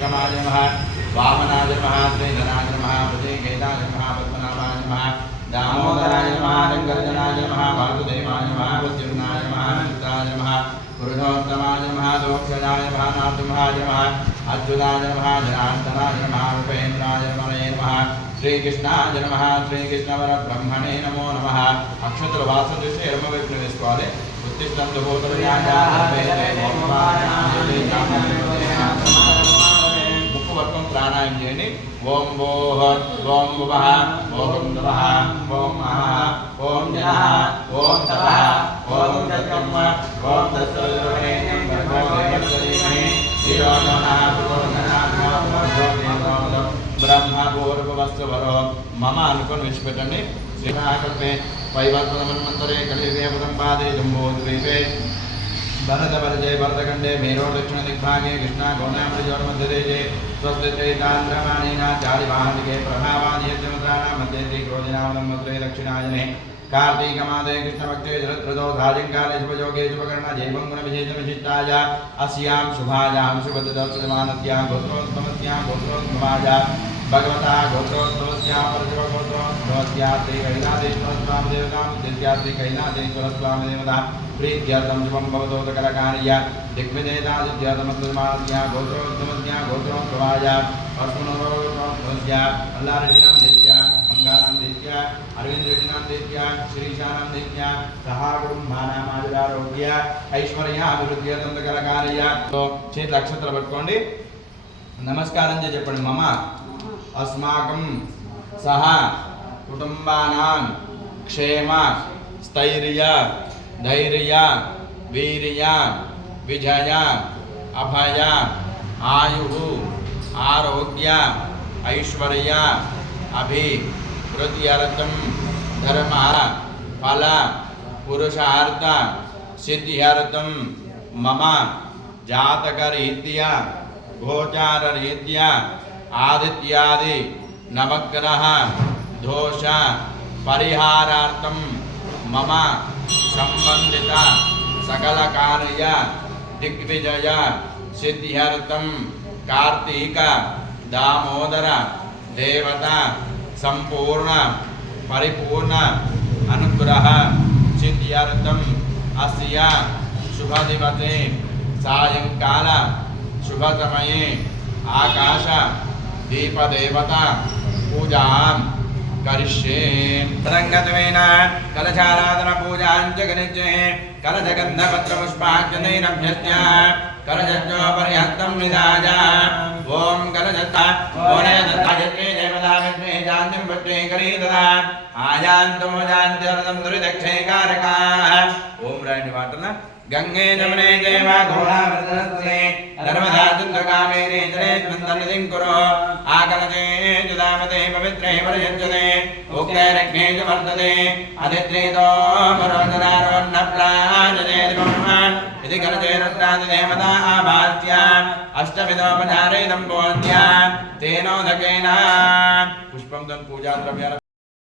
त्रिविक्रमाय नमः वामनाय नमः श्रीधराय नमः प्रतीकेताय नमः पद्मनाभाय नमः दामोदराय नमः रङ्गर्जनाय नमः वासुदेवाय नमः प्रद्युम्नाय नमः अच्युताय नमः पुरुषोत्तमाय नमः दोक्षजाय नमः नारसिंहाय नमः अच्युताय नमः जनार्दनाय नमः उपेन्द्राय नमः श्रीकृष्णाय नमः श्रीकृष्णवरब्रह्मणे नमो नमः अक्षत्र वासुदेवस्य रमविष्णु विस्वादे उत्तिष्ठन्तु मुखवर्गं प्राणायाम చేయండి ఓం భోః ఓం భువః ఓం తపః ఓం మహః ఓం జనః ఓం తపః ఓం సత్యం ఓం తత్సవితుర్వరేణ్యం భర్గో దేవస్య ధీమహి ధియో యో నః ప్రచోదయాత్ బ్రహ్మ పూర్వవస్వరో మమ అనుకొని విడిచిపెట్టండి శ్రీనాకల్పే వైవర్తనమన్వంతరే కలియుగేపదం పాదే జంబోద్వీపే भरतवर्जे भरतखंडे मेरो दक्षिण दिग्भागे कृष्णा गोदावरीयोर्मध्यदेशे स्वस्तित्रैतान्द्रमाणेनाचार्यवाहनिके प्रभावादियज्ञमुद्राणां मध्ये क्रोधिनावलम्बत्रे दक्षिणायने कार्तीकमादे कृष्णभक्ते जलत्रदोधाजिङ्काले शुभयोगे शुभकर्ण जैवं गुणविशेषविशिष्टाय अस्यां शुभायां शुभदर्शनमानस्यां गोत्रोत्तमस्यां गोत्रोत्तमाय भगवता गोत्रोत्तमस्यां परशिवगोत्रोत्तमस्यां श्रीकैलासेश्वरस्वामिदेवतां दित्या श्रीकैलासेश्वरस्वामिदेवता प्रीत्यर्थं शुभं भवतोदकरकार्य दिग्विजयतादित्यर्थमस्मास्या गोत्रोत्तमस्या गोत्रोत्तमाय अस्मनोत्तमस्या अल्लारेड्डिनां दित्या मंगानां दित्या अरविंदरेड्डिनां दित्या श्रीशानां दित्या सहाकुटुंबानामायुरारोग्य ऐश्वर्याभिवृद्ध्यर्थं दकरकार्य तो చేతి అక్షంతలు పట్టుకోండి నమస్కారం చేసి చెప్పండి మమ अस्माकं सह कुटुंबानां क्षेम स्थैर्य धैर्य वीर्य विजय अभय आयु आरोग्य ऐश्वर्य अभिवृद्ध्यर्थं धर्म फल पुरुषार्थ सिद्ध्यर्थं मम जातकरीत्या गोचाररीत्या आदित्यादि नवग्रह दोष परिहारार्थं मम संबंधित सकल कार्य दिग्विजय सिद्ध्यर्थं कार्तिक दामोदर देवता संपूर्ण परिपूर्ण अनुग्रह सिद्ध्यर्थं अस्य शुभदिवसे सायंकाल शुभ समये आकाश दीपदेवता पूजां करिष्ये तदंगत्वेन कलशाराधन पूजां च करिष्ये कलशगन्धपत्रपुष्पार्चनैरभ्यस्य कलशोपर्यन्तं निधाय ओम कलशत्ता ओनयदत्तायत्रे देवता विष्णे जानतिं भट्टे करीददा आयान्तो जानत्यर्थं दुरिदक्षैकारका ओम रायनि वाटन गंगे जमुने जैव घोरावृतस्ते नर्मदा सिन्धुकावेरी जले स्मन्दन्निधिं कुरु आकलशे जुदामते पवित्रे पर्यञ्जते उक्ते रग्ने च वर्तते अधित्रीतो मरोदरारोन्नप्राजयेदिपमः इति कलशे रत्रादि देवता आभास्या अष्टविधोपचारैदं बोध्या तेनोदकेन पुष्पं तन् पूजाद्रव्यानि